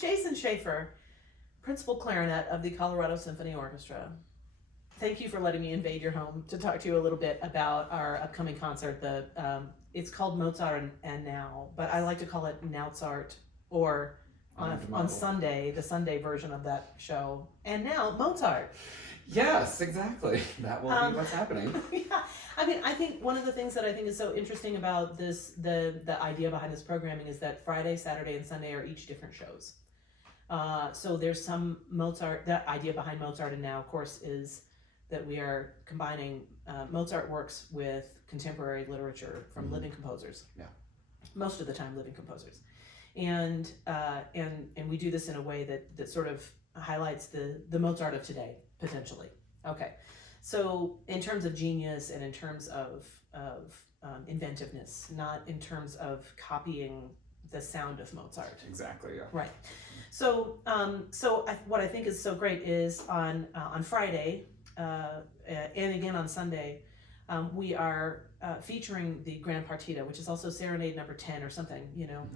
Jason Shafer, Principal Clarinet of the Colorado Symphony Orchestra. Thank you for letting me invade your home to talk to you a little bit about our upcoming concert. It's called Mozart&Now, but I like to call it Nowzart, or on Sunday, the Sunday version of that show. And now, Mozart. Yes, exactly. That will be what's happening. Yeah, I mean, I think one of the things that I think is so interesting about this, the idea behind this programming, is that Friday, Saturday, and Sunday are each different shows. So there's some Mozart. The idea behind Mozart&Now, of course, is that we are combining Mozart works with contemporary literature from living composers. Yeah, most of the time living composers, and we do this in a way that sort of highlights the Mozart of today, potentially. Okay, so in terms of genius and in terms of inventiveness, not in terms of copying the sound of Mozart. Exactly. Yeah. Right. So what I think is so great is on Friday and again on Sunday, we are featuring the Gran Partita, which is also Serenade number 10 or something. You know,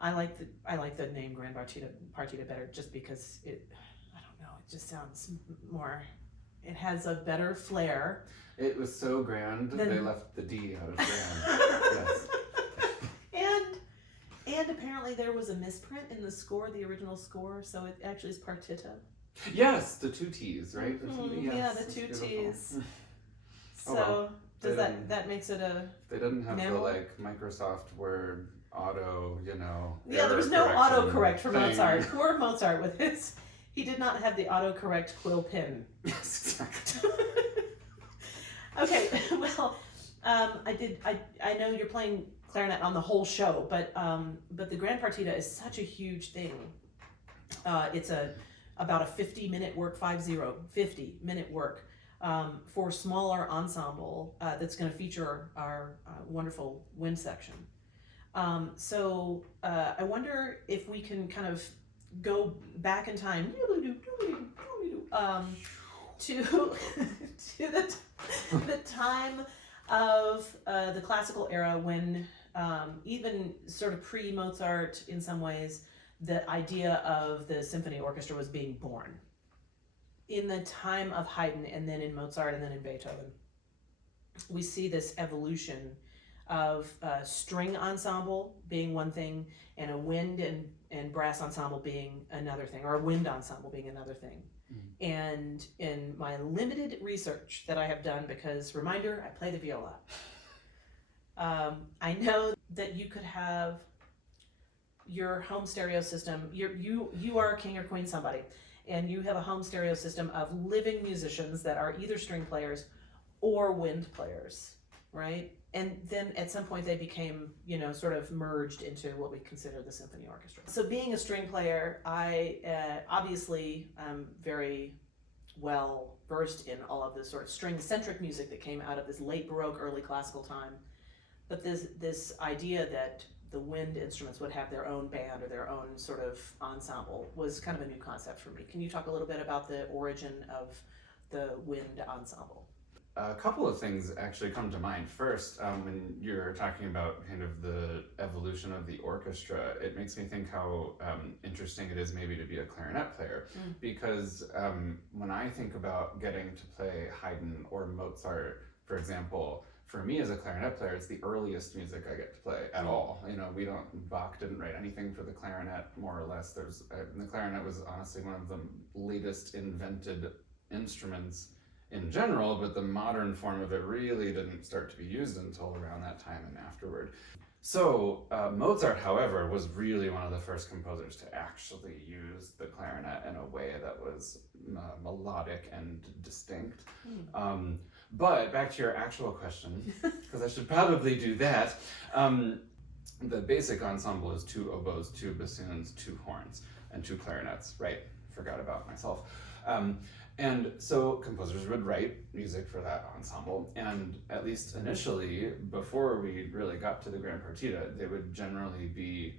I like the name Gran Partita better, just because it just sounds more. It has a better flair. It was so grand they left the D out of grand. Yes. And apparently there was a misprint in the score, the original score, so it actually is Partita. Yes, the two T's, right? Mm-hmm. Yes, yeah, the two T's. So well. does that makes it a? They didn't have memo? the Microsoft Word auto, Yeah, there was no autocorrect for thing. Mozart. Poor Mozart with his. He did not have the autocorrect quill pen. Yes, exactly. Okay, well, I know you're playing clarinet on the whole show, but the Gran Partita is such a huge thing. It's about a 50-minute work, 50-minute work for smaller ensemble that's going to feature our wonderful wind section. So I wonder if we can kind of go back in time to the time of the classical era, when even sort of pre-Mozart in some ways, the idea of the symphony orchestra was being born. In the time of Haydn, and then in Mozart, and then in Beethoven, we see this evolution of string ensemble being one thing, and a wind and brass ensemble being another thing, or a wind ensemble being another thing. And in my limited research that I have done, because reminder, I play the viola, I know that you could have your home stereo system. You are king or queen somebody, and you have a home stereo system of living musicians that are either string players or wind players, right? And then at some point they became, sort of merged into what we consider the symphony orchestra. So being a string player, I obviously am very well versed in all of this sort of string-centric music that came out of this late Baroque, early classical time. But this idea that the wind instruments would have their own band or their own sort of ensemble was kind of a new concept for me. Can you talk a little bit about the origin of the wind ensemble? A couple of things actually come to mind. First, when you're talking about kind of the evolution of the orchestra, it makes me think how interesting it is maybe to be a clarinet player. Because when I think about getting to play Haydn or Mozart, for example, for me as a clarinet player, it's the earliest music I get to play at all. Bach didn't write anything for the clarinet, more or less. The clarinet was honestly one of the latest invented instruments in general, but the modern form of it really didn't start to be used until around that time and afterward. So Mozart, however, was really one of the first composers to actually use the clarinet in a way that was melodic and distinct. But back to your actual question, because I should probably do that. The basic ensemble is 2 oboes, 2 bassoons, 2 horns, and 2 clarinets. Right, forgot about myself. And so composers would write music for that ensemble, and at least initially, before we really got to the Gran Partita, they would generally be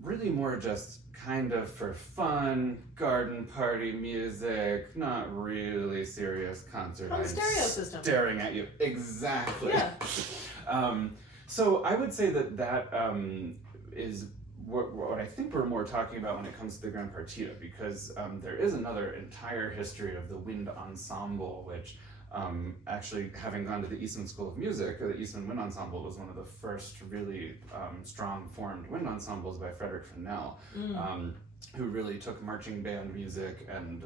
really more just kind of for fun, garden party music, not really serious concert. On the stereo system. Staring at you. Exactly. Yeah. So I would say that is what I think we're more talking about when it comes to the Gran Partita, because there is another entire history of the wind ensemble, which actually, having gone to the Eastman School of Music, the Eastman Wind Ensemble was one of the first really strong formed wind ensembles by Frederick Fennell, who really took marching band music and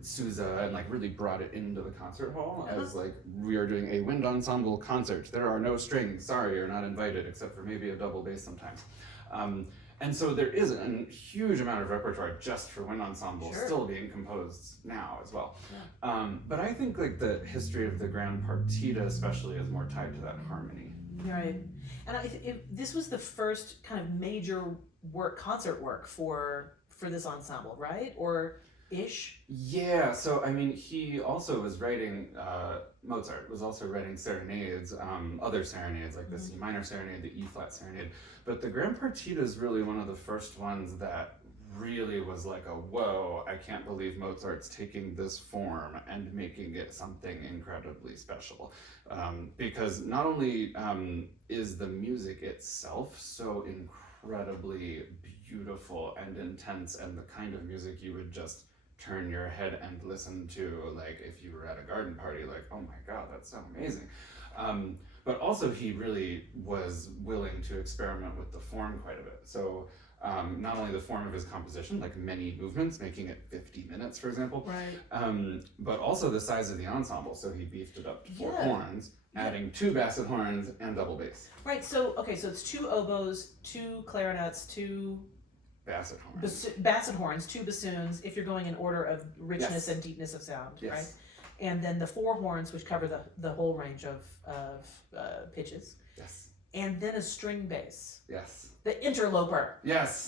Sousa and like really brought it into the concert hall as like, we are doing a wind ensemble concert. There are no strings. Sorry, you're not invited, except for maybe a double bass sometimes. And so there is a huge amount of repertoire just for wind ensembles still being composed now as well. But I think like the history of the Gran Partita especially is more tied to that harmony. Right. And this was the first kind of major concert work for this ensemble, right? Or ish? Yeah, so I mean, he also was writing, Mozart was also writing serenades, other serenades like the C minor serenade, the E flat serenade, but the Gran Partita is really one of the first ones that really was like a, whoa, I can't believe Mozart's taking this form and making it something incredibly special. Because not only is the music itself so incredibly beautiful and intense and the kind of music you would just turn your head and listen to, like if you were at a garden party, like, oh my god, that's so amazing. But also he really was willing to experiment with the form quite a bit. So not only the form of his composition, like many movements, making it 50 minutes, for example, but also the size of the ensemble. So he beefed it up to 4 horns, adding 2 basset horns and double bass. Right, so, okay, so it's 2 oboes, 2 clarinets, 2 basset horns. Basset horns, 2 bassoons, if you're going in order of richness and deepness of sound, right? And then the 4 horns, which cover the whole range of pitches. Yes. And then a string bass. Yes. The interloper. Yes.